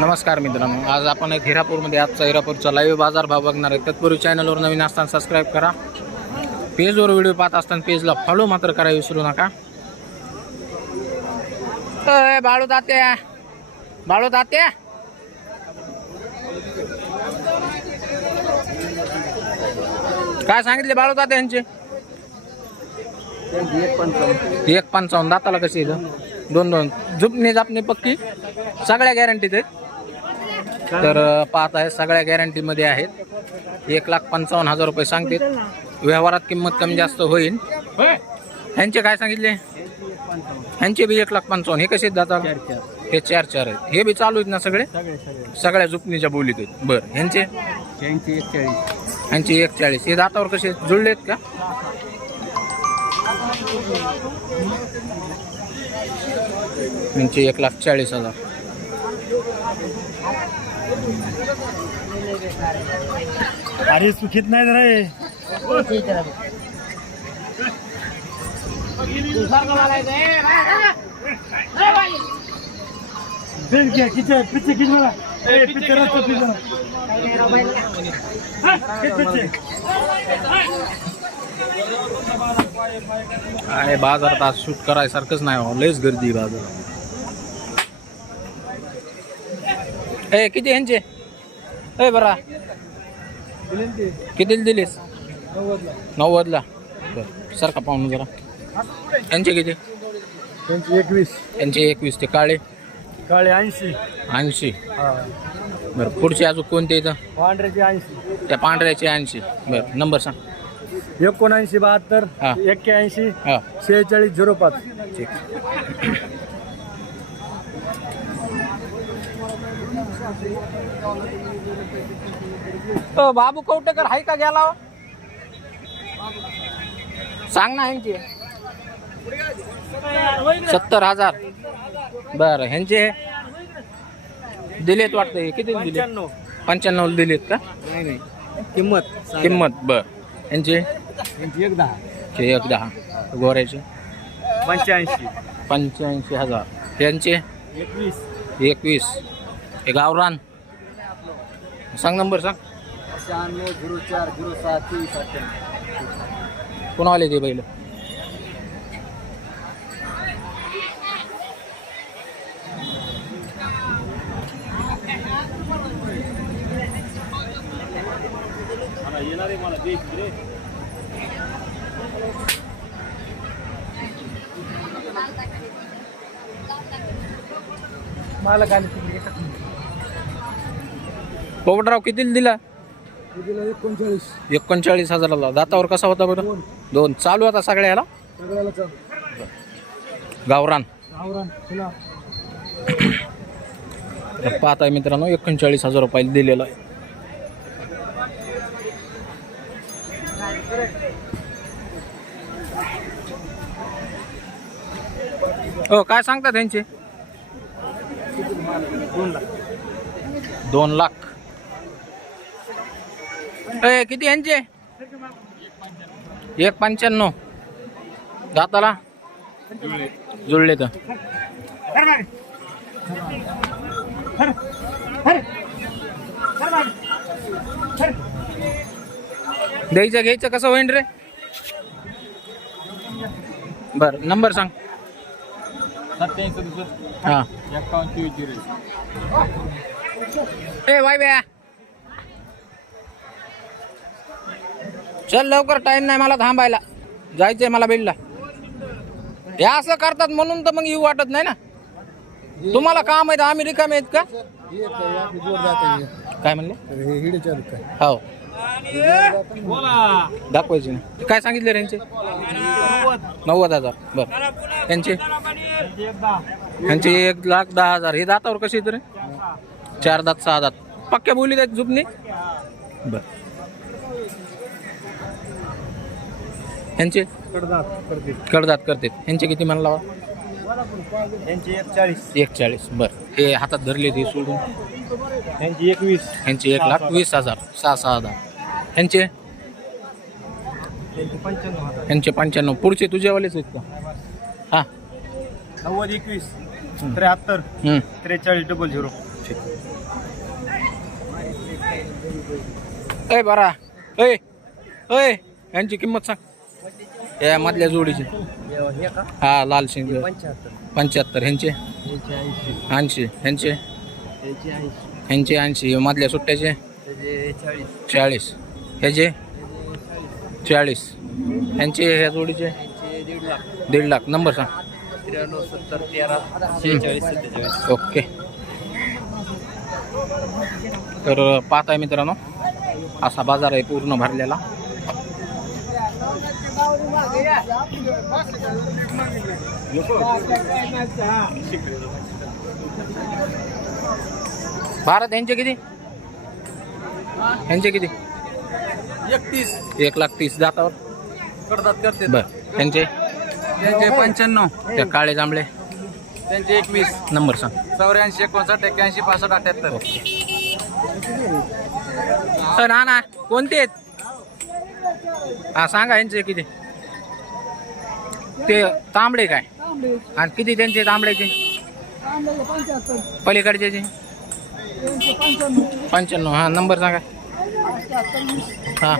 नमस्कार मित्रांनो, आज आपण एक हिरापूरमध्ये आजचा हिरापूरचा लाईव्ह बाजार भाव बघणार आहे. तत्पूर्वी चॅनलवर नवीन असताना सबस्क्राईब करा. पेजवर व्हिडिओ पाहत असताना पेजला फॉलो मात्र करायला विसरू नका. बाळू तात्या काय सांगितले बाळू तात्या यांचे? 1.55 दाताला कशी इथं दोन झुपणी जापणी पक्की सगळ्या गॅरंटीत आहेत. तर पाहत आहे सगळ्या गॅरंटीमध्ये आहेत. 1,55,000 रुपये सांगते. व्यवहारात किंमत कमी जास्त होईल. ह्यांचे काय सांगितले? ह्यांचे बी 1,55,000. हे कसे दाता? हे 4 आहेत. हे बी चालू आहेत ना सगळे? सगळ्या झुपणीच्या बोलीत आहेत. बरं ह्यांचे? ह्यांचे 1,40. हे दातावर कसे जुळले आहेत का? यांचे 1,40,000. अरे सुखीत नाही रे. अरे बाजारात आज शूट करायसारखंच नाही हो, लयच गर्दी बाजारात. किती ह्यांचे? बरा किती दिलेस? 90ला. बरं सारखा पाहून जरा. यांचे किती? 21. यांचे 21. ते काळे 80. बरं पुढचे अजून कोणते इथं? पांढऱ्याचे 80. त्या पांढऱ्याचे 80. बरं नंबर सांग. 7972 हां 81 हां 4605. ठीक. बाबू कवटेकर आहे का गेला? सांग ना. ह्यांचे 70,000. बरं ह्यांचे दिलेत वाटतं. किती दिले? 95 दिलेत का? नाही किंमत. बर यांचे 110. 110. गोऱ्याचे 85,000. यांचे 21. हे गावरान सांग. नंबर सांग. 9604063098. कोण आले ते बैल? पोपटराव किती दिला? 39,000ला. दातावर कसा होता बरं? 2. चालू आता सगळ्याला? गावरान. पाहताय मित्रांनो 39,000 रुपये दिलेला आहे. हो काय सांगतात त्यांचे? 2 लाख. किती यांचे? 1.95. दाताला जुळले तर द्यायचं घ्यायचं कसं होईन रे? बर नंबर सांग. 87 हां 51 वाय बया चल लवकर. टाइम नाही मला थांबायला. जायचंय मला बिलला. हे असं करतात म्हणून तर मग येऊ वाटत नाही ना. तुम्हाला काम आहे आम्ही रिकामे आहेत का? काय म्हणले? हो दाखवायचे ना. काय सांगितले रे यांचे? 90,000. बरं यांचे? ह्यांचे 1,10,000. हे दातावर कसे येत रे? 4 दात 6 दात पक्क्या बोलीत आहेत झुपणी. बर ह्यांचे? कडदात करते. ह्यांचे किती म्हणला? 1,40. बर हे हातात धरले ते सोडून. ह्यांची 21. ह्यांचे 1,20,000. 6 दात. ह्यांचे? ह्यांचे 95. पुढचे तुझ्यावालेच आहेत का? हां 90 21 73 43 00. ए बरा ए ए यांची किंमत सांग या मधल्या जोडीची. हे का हा लाल सिंग 75 75 ह्यांचे 80 ह्यांचे 80 80 मधल्या सुट्ट्याचे 40 ह्याचे 40 ह्यांचे ह्या जोडीचे 1.5 लाख. नंबर सांग. 93 70 13 46 47. ओके. तर पाहताय मित्रांनो असा बाजार आहे पूर्ण भरलेला. भारत यांचे किती 31 1,30,000 दातावर करते बर. त्यांचे त्यांचे 95 त्या काळे जांभळे त्यांचे 21 नंबर सांग. 84 59 81 65 78. ओके. ना ना कोणते आहेत हा सांगा यांचे किती ते तांबडे काय आणि किती त्यांचे तांबड्याचे पलीकडचे 95. हा नंबर सांगा. हा